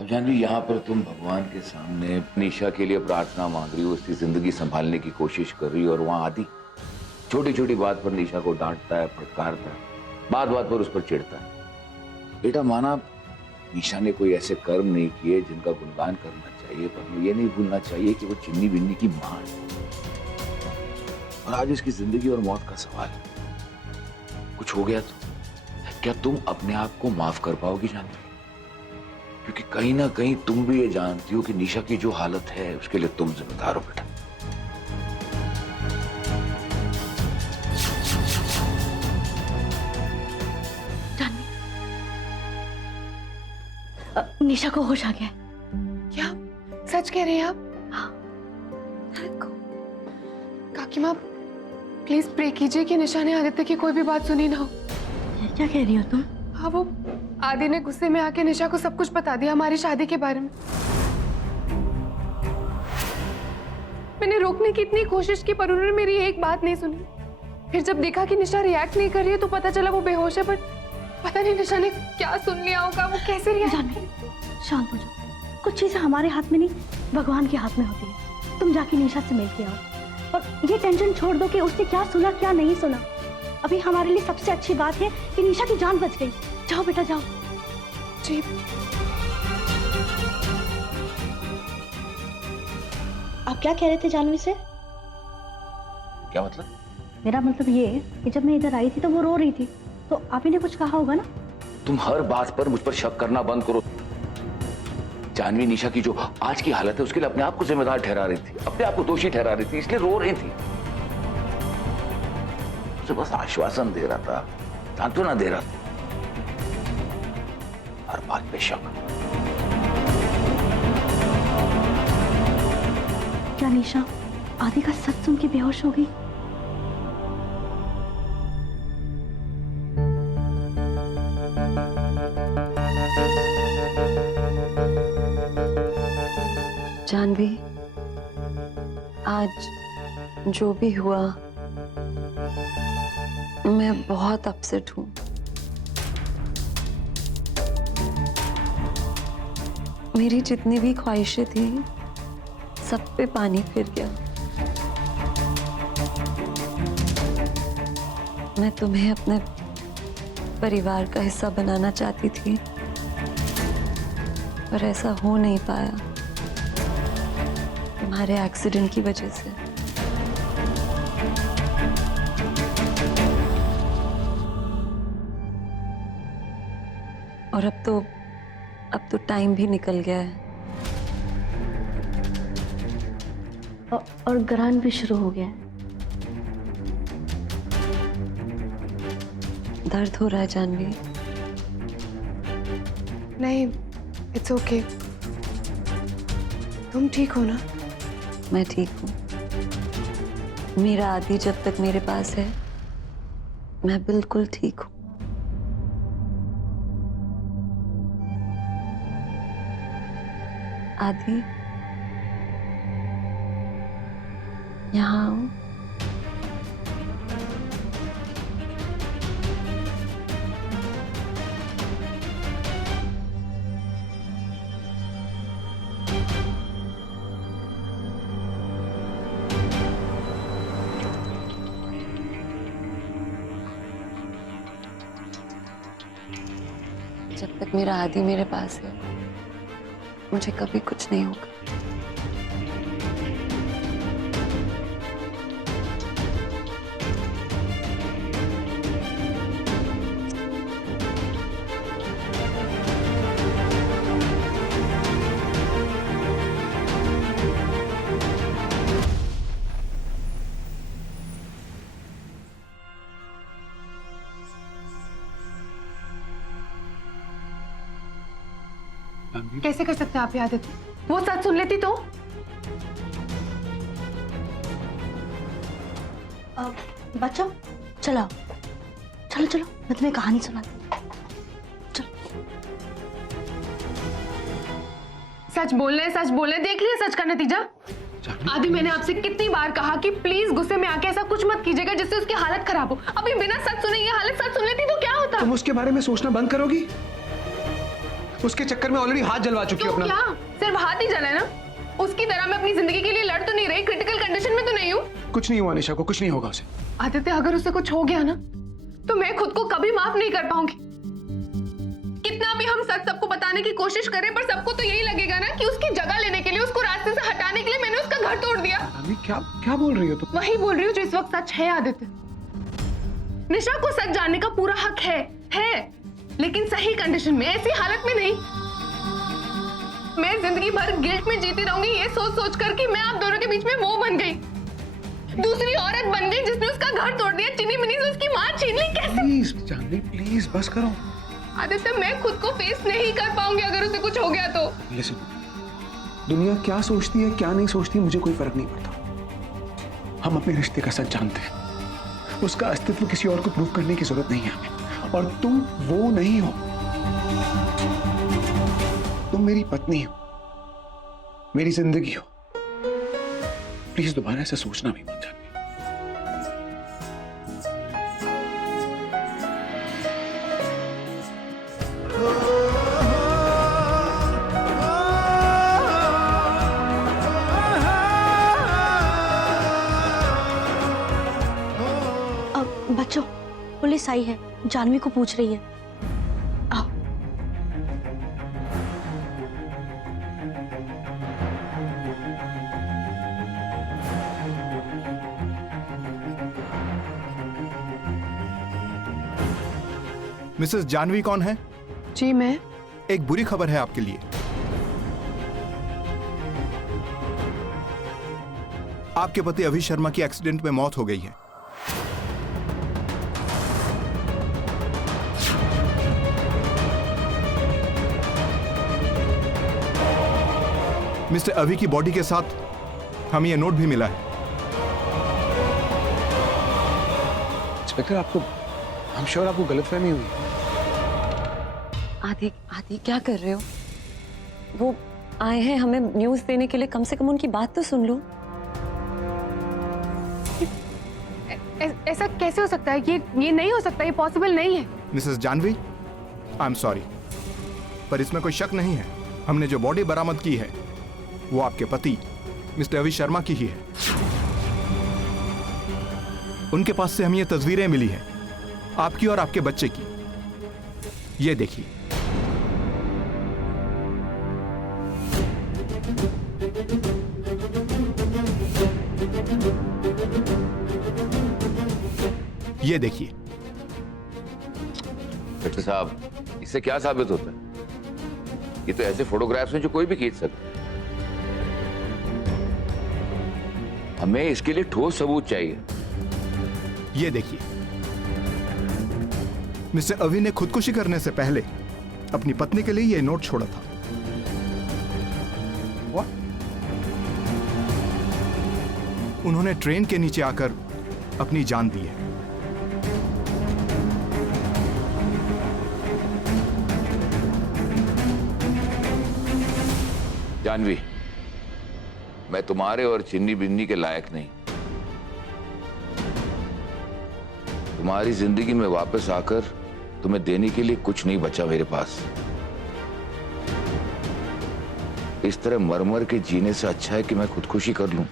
अब जानवी, यहाँ पर तुम भगवान के सामने निशा के लिए प्रार्थना मांग रही हो, उसकी जिंदगी संभालने की कोशिश कर रही हो, और वहां आदि छोटी छोटी बात पर निशा को डांटता है, फटकारता है, बात बात पर उस पर चिढ़ता है। बेटा, माना निशा ने कोई ऐसे कर्म नहीं किए जिनका गुणगान करना चाहिए, पर ये नहीं भूलना चाहिए कि वो चिन्नी बिन्नी की मां है और आज उसकी जिंदगी और मौत का सवाल है। कुछ हो गया तो क्या तुम अपने आप को माफ कर पाओगी जानवी? क्योंकि कहीं ना कहीं तुम भी ये जानती हो कि निशा की जो हालत है उसके लिए तुम जिम्मेदार हो बेटा। निशा को होश आ गया। क्या सच कह रहे हैं आप? हाँ। काकी माँ, प्लीज प्रे कीजिए कि निशा ने आदित्य की कोई भी बात सुनी ना हो। क्या कह रही हो तुम? हाँ, वो आदि ने गुस्से में आके निशा को सब कुछ बता दिया हमारी शादी के बारे में। मैंने रोकने की इतनी कोशिश की पर उन्होंने मेरी एक बात नहीं सुनी। फिर जब देखा कि निशा रिएक्ट नहीं कर रही है तो पता चला वो बेहोश है, पर पता नहीं निशा ने क्या सुन लिया होगा, वो कैसे रिएक्ट। शांत हो जाओ। कुछ चीजें हमारे हाथ में नहीं, भगवान के हाथ में होती है। तुम जाके निशा से मिल के आओ और ये टेंशन छोड़ दो कि उसने क्या सुना क्या नहीं सुना। अभी हमारे लिए सबसे अच्छी बात है कि निशा की जान बच गई। जाओ बेटा जाओ। जी। आप क्या कह रहे थे जानवी से? क्या मतलब? मेरा मतलब ये है कि जब मैं इधर आई थी तो वो रो रही थी, तो आप ही ने कुछ कहा होगा ना। तुम हर बात पर मुझ पर शक करना बंद करो। जानवी निशा की जो आज की हालत है उसके लिए अपने आप को जिम्मेदार ठहरा रही थी, अपने आप को दोषी ठहरा रही थी, इसलिए रो रही थी। उसे बस आश्वासन दे रहा था, सांत्वना दे रहा था। हर बात पे शक। क्या निशा आदि का सच सुन के बेहोश हो गई? जानवी, आज जो भी हुआ मैं बहुत अपसेट हूं। मेरी जितनी भी ख्वाहिशें थी सब पे पानी फिर गया। मैं तुम्हें अपने परिवार का हिस्सा बनाना चाहती थी पर ऐसा हो नहीं पाया तुम्हारे एक्सीडेंट की वजह से। और अब तो टाइम भी निकल गया है और ग्रहण भी शुरू हो गया है। दर्द हो रहा है जानवी? नहीं, इट्स ओके। तुम ठीक हो ना? मैं ठीक हूँ। मेरा आदि जब तक मेरे पास है मैं बिल्कुल ठीक हूँ। आदि, यहाँ आओ। जब तक मेरा आदि मेरे पास है मुझे कभी कुछ नहीं होगा। कैसे कर सकते हैं आप ये आदित्य? वो सच सुन लेती तो? बच्चों चलो चलो चलो, मैं तुम्हें कहानी सुनाती हूँ। सच बोलना है, सच बोलना है। देख लिया सच का नतीजा। आदि, मैंने आपसे कितनी बार कहा कि प्लीज गुस्से में आके ऐसा कुछ मत कीजिएगा जिससे उसकी हालत खराब हो। अभी बिना सच सुने ये हालत सच सुन लेती तो क्या होता? तुम उसके बारे में सोचना बंद करोगी? उसके चक्कर में ऑलरेडी हाथ जलवा चुकी तो हूँ अपना। क्या सिर्फ हाथ ही जला है ना? उसकी तरह मैं अपनी जिंदगी के लिए लड़ तो नहीं रही, क्रिटिकल कंडीशन में तो नहीं हूँ। कुछ नहीं हुआ निशा को, कुछ नहीं होगा उसे। आदित्य, अगर उसे कुछ हो गया ना तो मैं खुद को कभी माफ नहीं कर पाऊंगी। कितना भी हम सच सबको बताने की कोशिश करें, पर सबको तो यही लगेगा ना कि उसकी जगह लेने के लिए, उसको रास्ते से हटाने के लिए मैंने उसका घर तोड़ दिया। अभी क्या क्या बोल रही हो तुम? वही बोल रही हूँ जो इस वक्त सच है आदित्य। निशा को सच जानने का पूरा हक है, लेकिन सही कंडीशन में, ऐसी हालत में नहीं। मैं जिंदगी भर गिल्ट में जीती रहूंगी ये सोच सोच कर कि मैं आप दोनों के बीच में वो बन गई, दूसरी औरत बन गई जिसने उसका घर तोड़ दिया, चिनी मिनी से उसकी मां छीन ली। कैसे? प्लीज जानवी, प्लीज बस करो। आदित्य, मैं खुद को फेस नहीं कर पाऊंगी अगर उसे कुछ हो गया तो। लिसन, दुनिया क्या सोचती है क्या नहीं सोचती मुझे कोई फर्क नहीं पड़ता। हम अपने रिश्ते का सच जानते हैं, उसका अस्तित्व किसी और को प्रूव करने की जरूरत नहीं है हमें। और तुम वो नहीं हो, तुम मेरी पत्नी हो, मेरी जिंदगी हो। प्लीज दोबारा ऐसा सोचना भी मत जानवी। अब बच्चों, पुलिस आई है, जानवी को पूछ रही है। आओ। मिसेस जानवी कौन है? जी मैं। एक बुरी खबर है आपके लिए। आपके पति अभि शर्मा की एक्सीडेंट में मौत हो गई है। मिस्टर अभि की बॉडी के साथ हमें यह नोट भी मिला है। इंस्पेक्टर, आपको, I'm sure आपको गलतफहमी हुई। आदि आदि क्या कर रहे हो? वो आए हैं हमें न्यूज़ देने के लिए, कम से कम उनकी बात तो सुन लो। ऐसा कैसे हो सकता है? ये नहीं हो सकता, ये पॉसिबल नहीं है। Mrs Janvi, I am sorry, पर इसमें कोई शक नहीं है। हमने जो बॉडी बरामद की है वो आपके पति मिस्टर अभि शर्मा की ही है। उनके पास से हमें ये तस्वीरें मिली हैं, आपकी और आपके बच्चे की। ये देखिए। ये देखिए। डॉक्टर साहब, इससे क्या साबित होता है? ये तो ऐसे फोटोग्राफ्स हैं जो कोई भी खींच सकता है। हमें इसके लिए ठोस सबूत चाहिए। ये देखिए, मिस्टर अभि ने खुदकुशी करने से पहले अपनी पत्नी के लिए यह नोट छोड़ा था। उन्होंने ट्रेन के नीचे आकर अपनी जान दी है। जानवी, मैं तुम्हारे और चिन्नी बिन्नी के लायक नहीं। तुम्हारी जिंदगी में वापस आकर तुम्हें देने के लिए कुछ नहीं बचा मेरे पास। इस तरह मर मर के जीने से अच्छा है कि मैं खुदकुशी कर लूं।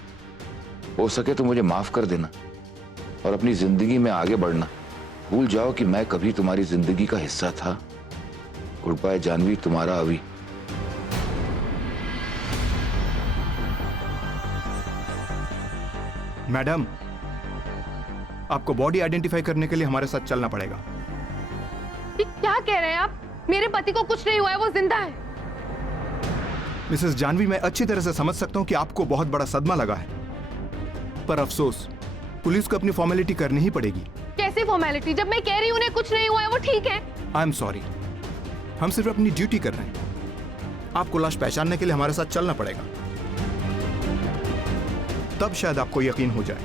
हो सके तो मुझे माफ कर देना और अपनी जिंदगी में आगे बढ़ना। भूल जाओ कि मैं कभी तुम्हारी जिंदगी का हिस्सा था। गुड बाय जानवी, तुम्हारा अभी। मैडम, आपको बॉडी आइडेंटिफाई करने के लिए हमारे साथ चलना पड़ेगा। ये क्या कह रहे हैं आप? मेरे पति को कुछ नहीं हुआ है, वो जिंदा है। मिसेस जानवी, मैं अच्छी तरह से समझ सकता हूं कि आपको बहुत बड़ा सदमा लगा है, पर अफसोस पुलिस को अपनी फॉर्मेलिटी करनी ही पड़ेगी। कैसी फॉर्मेलिटी? जब मैं कह रही हूँ उन्हें कुछ नहीं हुआ है, वो ठीक है। आई एम सॉरी, हम सिर्फ अपनी ड्यूटी कर रहे हैं। आपको लाश पहचानने के लिए हमारे साथ चलना पड़ेगा, तब शायद आपको यकीन हो जाए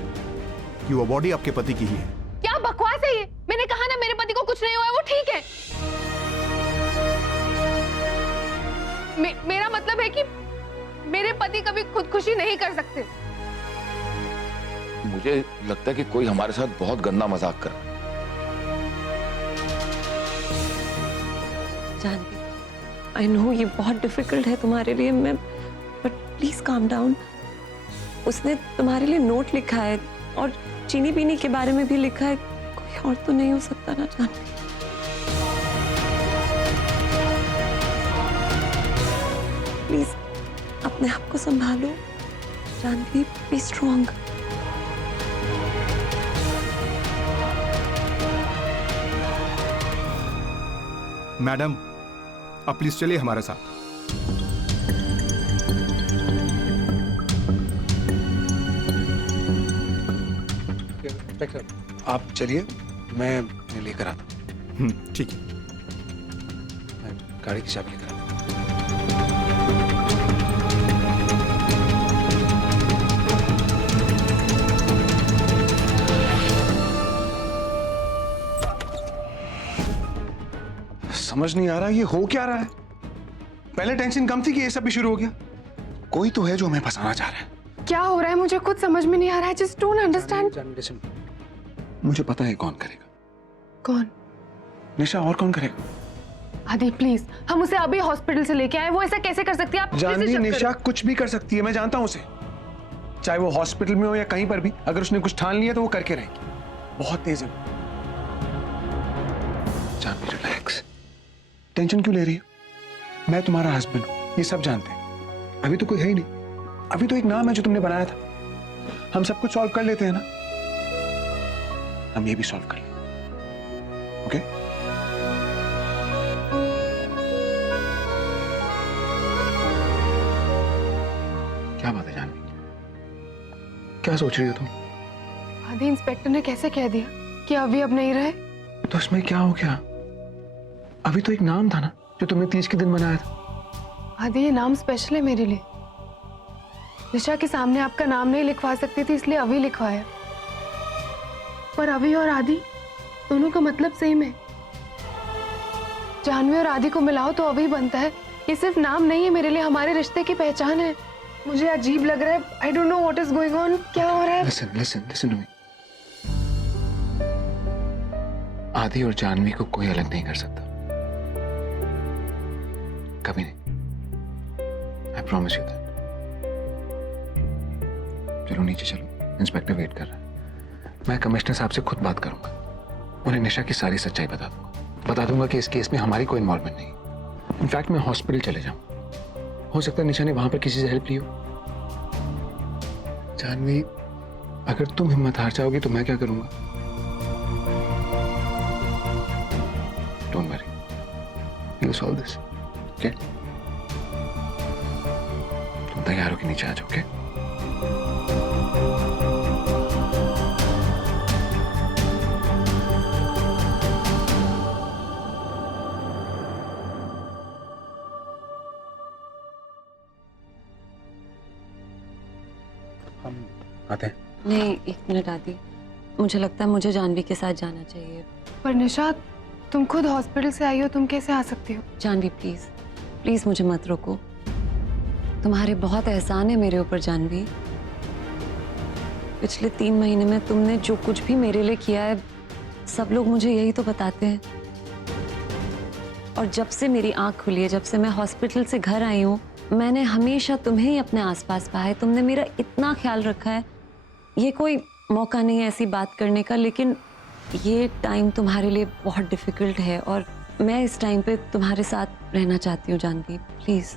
कि वो बॉडी आपके पति की ही है। क्या बकवास है ये? मैंने कहा ना मेरे पति को कुछ नहीं हुआ है, वो ठीक है। मेरा मतलब है कि मेरे पति कभी खुदकुशी नहीं कर सकते। मुझे लगता है कि कोई हमारे साथ बहुत गंदा मजाक कर रहा है। जानवी, आई नो ये बहुत डिफिकल्ट है तुम्हारे लिए, मैं बट प्लीज काम डाउन। उसने तुम्हारे लिए नोट लिखा है और चीनी पीनी के बारे में भी लिखा है, कोई और तो नहीं हो सकता ना जानवी। प्लीज अपने आप को संभालो जानवी, बी स्ट्रॉन्ग। मैडम आप प्लीज चलिए हमारे साथ। आप चलिए, मैं लेकर आता हूँ। ठीक है। मैं गाड़ी की चाबी लेकर आता हूँ। समझ नहीं आ रहा ये हो क्या रहा है। पहले टेंशन कम थी कि ये सब भी शुरू हो गया। कोई तो है जो हमें फंसाना चाह रहा है। क्या हो रहा है मुझे खुद समझ में नहीं आ रहा है। Just don't understand. मुझे पता है कौन करेगा। कौन? निशा, और कौन करेगा? आदि प्लीज, हम उसे अभी हॉस्पिटल से लेके आए। वो ऐसा कैसे कर सकती है? आप जानवी, निशा कुछ भी कर सकती है, मैं जानता हूं उसे। चाहे वो हॉस्पिटल में हो या कहीं पर भी, अगर उसने कुछ ठान लिया तो वो करके रहेगी। बहुत तेज है। जानवी रिलैक्स, टेंशन क्यों ले रही है? मैं तुम्हारा हस्बैंड हूं, ये सब जानते हैं। अभी तो कोई है ही नहीं, अभी तो एक नाम है जो तुमने बनाया था। हम सब कुछ सॉल्व कर लेते हैं ना। हम ये भी सॉल्व कर लेंगे, ओके? क्या बात है जानवी, क्या सोच रही हो तुम? आदि इंस्पेक्टर ने कैसे कह दिया कि अभी अब नहीं रहे? तो इसमें क्या हो गया? अभी तो एक नाम था ना जो तुमने 30 के दिन बनाया था। आदि ये नाम स्पेशल है मेरे लिए। निशा के सामने आपका नाम नहीं लिखवा सकती थी, इसलिए अभी लिखवाया। पर अभी और आदि दोनों का मतलब सेम है। जानवी और आदि को मिलाओ तो अभी बनता है। ये सिर्फ नाम नहीं है मेरे लिए, हमारे रिश्ते की पहचान है। मुझे अजीब लग रहा है। I don't know what is going on. क्या हो रहा है? Listen to me. आदि और जानवी को कोई अलग नहीं कर सकता, कभी नहीं। I promise you that. चलो नीचे चलो, इंस्पेक्टर वेट कर रहा है। मैं कमिश्नर साहब से खुद बात करूंगा, उन्हें निशा की सारी सच्चाई बता दूंगा कि इस केस में हमारी कोई इन्वॉल्वमेंट नहीं। इनफैक्ट मैं हॉस्पिटल चले जाऊं, हो सकता है निशा ने वहां पर किसी से हेल्प ली हो। जानवी, अगर तुम हिम्मत हार जाओगी तो मैं क्या करूंगा? Don't worry, we will solve this, okay? तुम तैयार हो कि नीचे आ जाओ, ओके? हम आते हैं। नहीं, एक मिनट आदि, मुझे लगता है मुझे जानवी के साथ जाना चाहिए। पर निशा, तुम खुद हॉस्पिटल से आई हो, तुम कैसे आ सकती हो? जानवी प्लीज प्लीज मुझे मत रोको। तुम्हारे बहुत एहसान है मेरे ऊपर जानवी। पिछले 3 महीने में तुमने जो कुछ भी मेरे लिए किया है, सब लोग मुझे यही तो बताते हैं। और जब से मेरी आंख खुली है, जब से मैं हॉस्पिटल से घर आई हूँ, मैंने हमेशा तुम्हें ही अपने आसपास पाया है। तुमने मेरा इतना ख्याल रखा है। ये कोई मौका नहीं है ऐसी बात करने का, लेकिन ये टाइम तुम्हारे लिए बहुत डिफिकल्ट है और मैं इस टाइम पे तुम्हारे साथ रहना चाहती हूँ जानवी, प्लीज।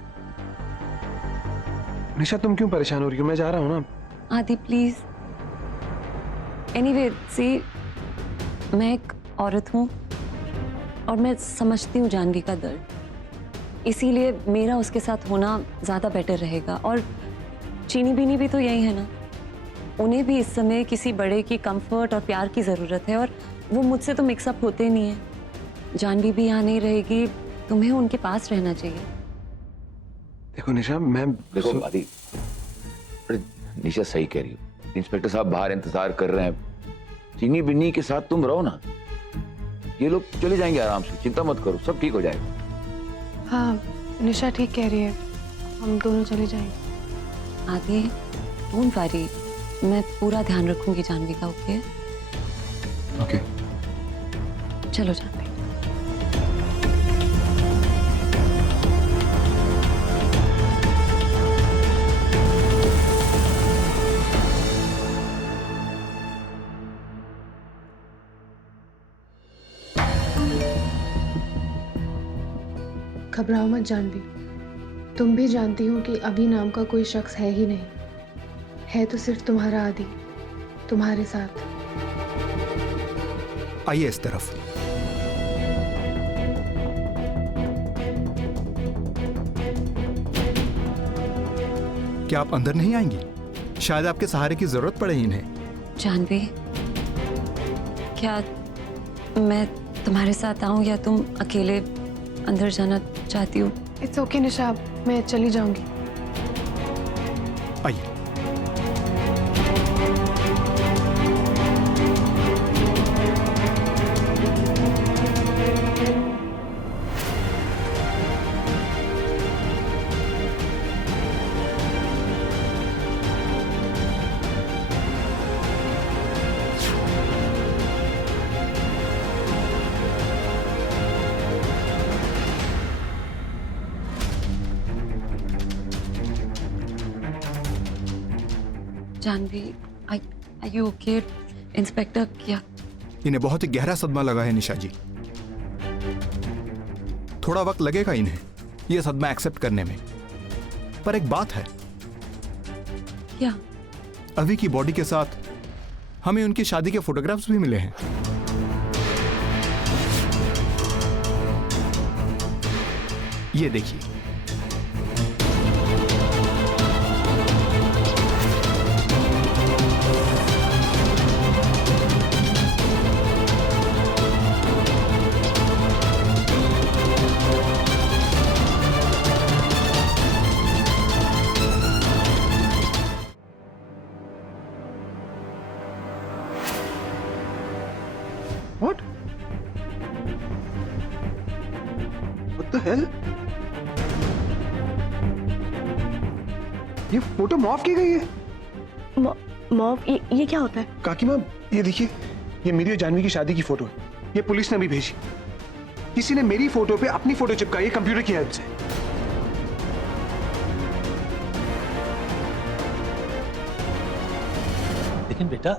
निशा, तुम क्यों परेशान हो रही हो? मैं जा रहा हूँ ना। आदि प्लीज। एनीवे सी, मैं एक औरत हूँ और मैं समझती हूँ जानवी का दर्द, इसीलिए मेरा उसके साथ होना ज़्यादा बेटर रहेगा। और चीनी बीनी भी तो यही है ना, उन्हें भी इस समय किसी बड़े की कंफर्ट और प्यार की ज़रूरत है और वो मुझसे तो मिक्सअप होते नहीं है। जानवी भी यहाँ नहीं रहेगी, तुम्हें उनके पास रहना चाहिए। देखो निशा, मैं देखो आदि, अरे निशा सही कह रही हो। इंस्पेक्टर साहब बाहर इंतजार कर रहे हैं। चीनी बिन्नी के साथ तुम रहो ना, ये लोग चले जाएंगे आराम से, चिंता मत करो, सब ठीक हो जाएगा। हाँ, निशा ठीक कह रही है, हम दोनों चले जाएंगे। आदि डोंट वरी, मैं पूरा ध्यान रखूंगी जानवी का, ओके? ओके। चलो जानवी। घबराओ मत जानवी, तुम भी जानती हो कि अभी नाम का कोई शख्स है ही नहीं, है तो सिर्फ तुम्हारा आदि, तुम्हारे साथ। आइए इस तरफ। क्या आप अंदर नहीं आएंगी? शायद आपके सहारे की जरूरत पड़े इन्हें। जानवी, क्या मैं तुम्हारे साथ आऊं या तुम अकेले अंदर जाना चाहती हो? इट्स ओके निशा, मैं चली जाऊंगी। आइए। Janvi, are you okay? Inspector, क्या इन्हें बहुत ही गहरा सदमा लगा है निशा जी। थोड़ा वक्त लगेगा इन्हें यह सदमा एक्सेप्ट करने में, पर एक बात है, क्या? अभी की बॉडी के साथ हमें उनकी शादी के फोटोग्राफ्स भी मिले हैं। ये देखिए। What? What the hell? ये फोटो मॉफ की गई है। मॉफ, ये क्या होता है? काकी माँ, ये देखिए, ये मेरी और जानवी की शादी की फोटो है। ये पुलिस ने भी भेजी। किसी ने मेरी फोटो पे अपनी फोटो चिपकाई है कंप्यूटर की हेल्प से। लेकिन बेटा,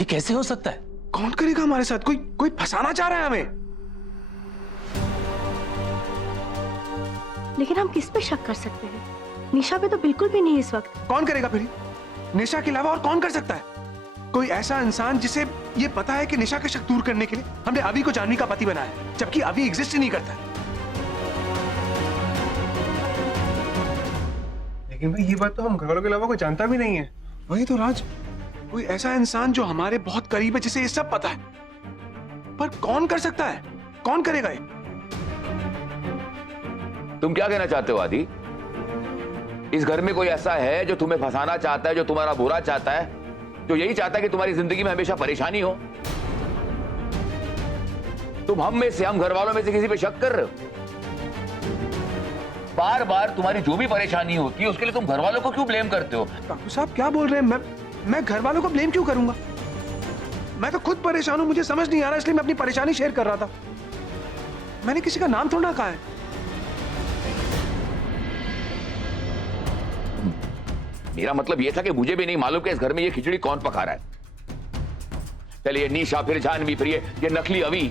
ये कैसे हो सकता है? कौन करेगा हमारे साथ? कोई फंसाना चाह रहा है हमें। लेकिन हम किस पे शक कर सकते हैं? निशा पे तो बिल्कुल भी नहीं इस वक्त। कौन करेगा फिर? निशा के अलावा और कौन कर सकता है? कोई ऐसा इंसान जिसे ये पता है कि निशा का शक दूर करने के लिए हमने अभी को जानवी का पति बनाया है, जबकि अभी एग्जिस्ट ही नहीं करता। लेकिन भाई, ये बात तो हम घरवालों के अलावा कोई जानता भी नहीं है। वही तो राज, कोई ऐसा इंसान जो हमारे बहुत करीब है, जिसे ये सब पता है, पर कौन कर सकता है? कौन करेगा ये? तुम क्या कहना चाहते हो आदि? इस घर में कोई ऐसा है जो तुम्हें फंसाना चाहता है, जो तुम्हारा बुरा चाहता है, जो यही चाहता है कि तुम्हारी जिंदगी में हमेशा परेशानी हो? तुम हम में से, हम घर वालों में से किसी पे शक कर रहे हो? बार बार तुम्हारी जो भी परेशानी होती है उसके लिए तुम घर वालों को क्यों ब्लेम करते हो? काकू साहब, क्या बोल रहे हैं? मैं घर वालों को ब्लेम क्यों करूंगा? मैं तो खुद परेशान हूं, मुझे समझ नहीं आ रहा, इसलिए मैं अपनी परेशानी शेयर कर रहा था। मैंने किसी का नाम थोड़ा ना कहा है। मेरा मतलब यह था कि मुझे भी नहीं मालूम कि इस घर में ये खिचड़ी कौन पका रहा है। पहले ये निशा, फिर जानवी, फिर ये नकली अवी,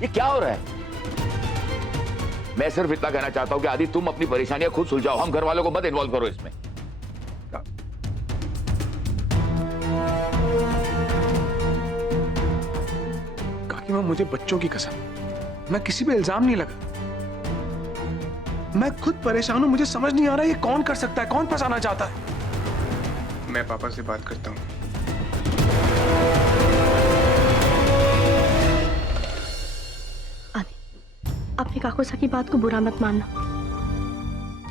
ये क्या हो रहा है? मैं सिर्फ इतना कहना चाहता हूं कि आदि, तुम अपनी परेशानियां खुद सुलझाओ, हम घर वालों को मत इन्वॉल्व करो इसमें। काकी मां, मुझे बच्चों की कसम, मैं किसी पे इल्जाम नहीं लगा। मैं खुद परेशान हूं, मुझे समझ नहीं आ रहा ये कौन कर सकता है, कौन फंसाना चाहता है। मैं पापा से बात करता हूं। आदि, अपने काकोसा की बात को बुरा मत मानना।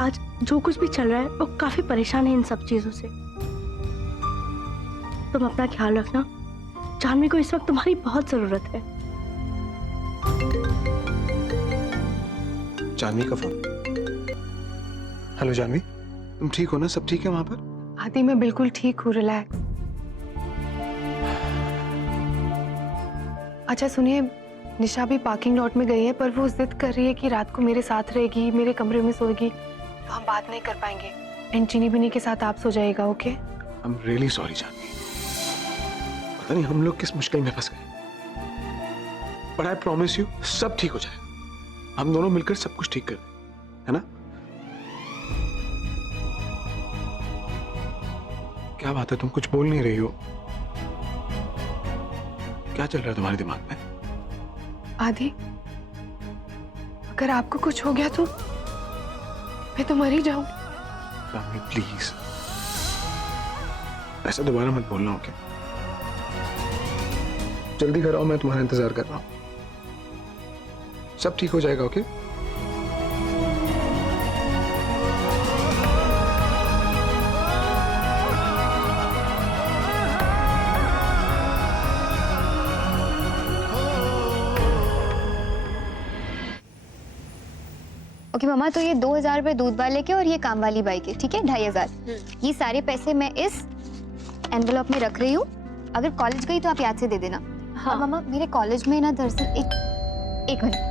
आज जो कुछ भी चल रहा है वो काफी परेशान है इन सब चीजों से। तुम अपना ख्याल रखना। जानवी को इस वक्त तुम्हारी बहुत जरूरत है। जानवी का फोन। हेलो जानवी, तुम ठीक हो ना? सब ठीक है वहां पर? आदि, मैं बिल्कुल ठीक हूँ, रिलैक्स। अच्छा सुनिए, निशा भी पार्किंग लॉट में गई है, पर वो जिद कर रही है कि रात को मेरे साथ रहेगी, मेरे कमरे में सोएगी, तो हम बात नहीं कर पाएंगे। एंड चीनी बिनी के साथ आप सो जाएगा, okay? I am really sorry Janvi, पता नहीं हम लोग किस मुश्किल में फंस गए। बट आई प्रॉमिस यू, सब ठीक हो जाएगा। हम दोनों मिलकर सब कुछ ठीक कर देंगे। है ना? क्या बात है, तुम कुछ बोल नहीं रही हो? क्या चल रहा है तुम्हारे दिमाग में? आदि, अगर आपको कुछ हो गया तो मैं तो मर ही जाऊं। जान्हवी प्लीज, ऐसा दोबारा मत बोलना, ओके? जल्दी कराओ, मैं तुम्हारा इंतजार कर रहा हूं। सब ठीक हो जाएगा, ओके? ओके मामा, तो ये 2000 रुपए दूध वाले के और ये काम वाली बाई के, ठीक है, 2500। ये सारे पैसे मैं इस एनवेलप में रख रही हूँ। अगर कॉलेज गई तो आप याद से दे देना। हाँ मामा, मेरे कॉलेज में ना दरअसल एक मिनट।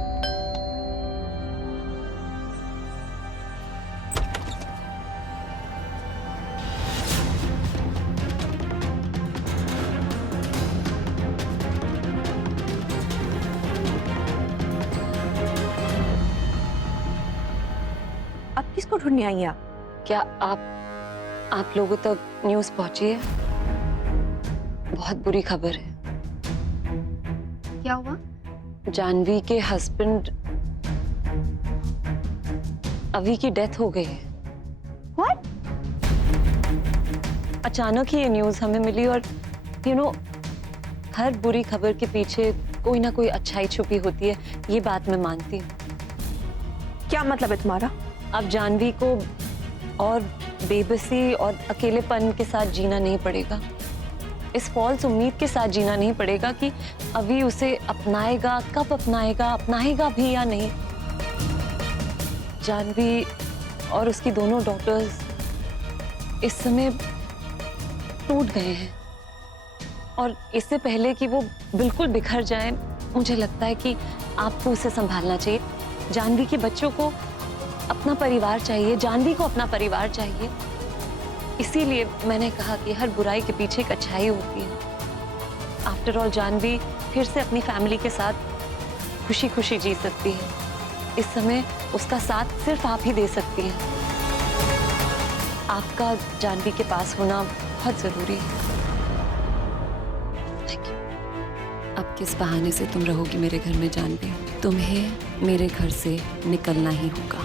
अब किसको ढूंढने आई हैं आप? क्या आप लोगों तक न्यूज़ पहुंची है? बहुत बुरी खबर है। क्या हुआ? जानवी के हस्बैंड अभी की डेथ हो गई है। What? अचानक ही ये न्यूज़ हमें मिली और हर बुरी खबर के पीछे कोई ना कोई अच्छाई छुपी होती है, ये बात मैं मानती हूँ। क्या मतलब है तुम्हारा? अब जानवी को और बेबसी और अकेलेपन के साथ जीना नहीं पड़ेगा। इस फॉल्स उम्मीद के साथ जीना नहीं पड़ेगा कि अभी उसे अपनाएगा, कब अपनाएगा, अपनाएगा भी या नहीं। जानवी और उसकी दोनों डॉटर्स इस समय टूट गए हैं और इससे पहले कि वो बिल्कुल बिखर जाए, मुझे लगता है कि आपको उसे संभालना चाहिए। जानवी के बच्चों को अपना परिवार चाहिए, जानवी को अपना परिवार चाहिए। इसीलिए मैंने कहा कि हर बुराई के पीछे एक अच्छाई होती है। आफ्टर ऑल जानवी फिर से अपनी फैमिली के साथ खुशी खुशी जी सकती है। इस समय उसका साथ सिर्फ आप ही दे सकती हैं। आपका जानवी के पास होना बहुत जरूरी है। Thank you. अब किस बहाने से तुम रहोगी मेरे घर में जानवी? तुम्हें मेरे घर से निकलना ही होगा।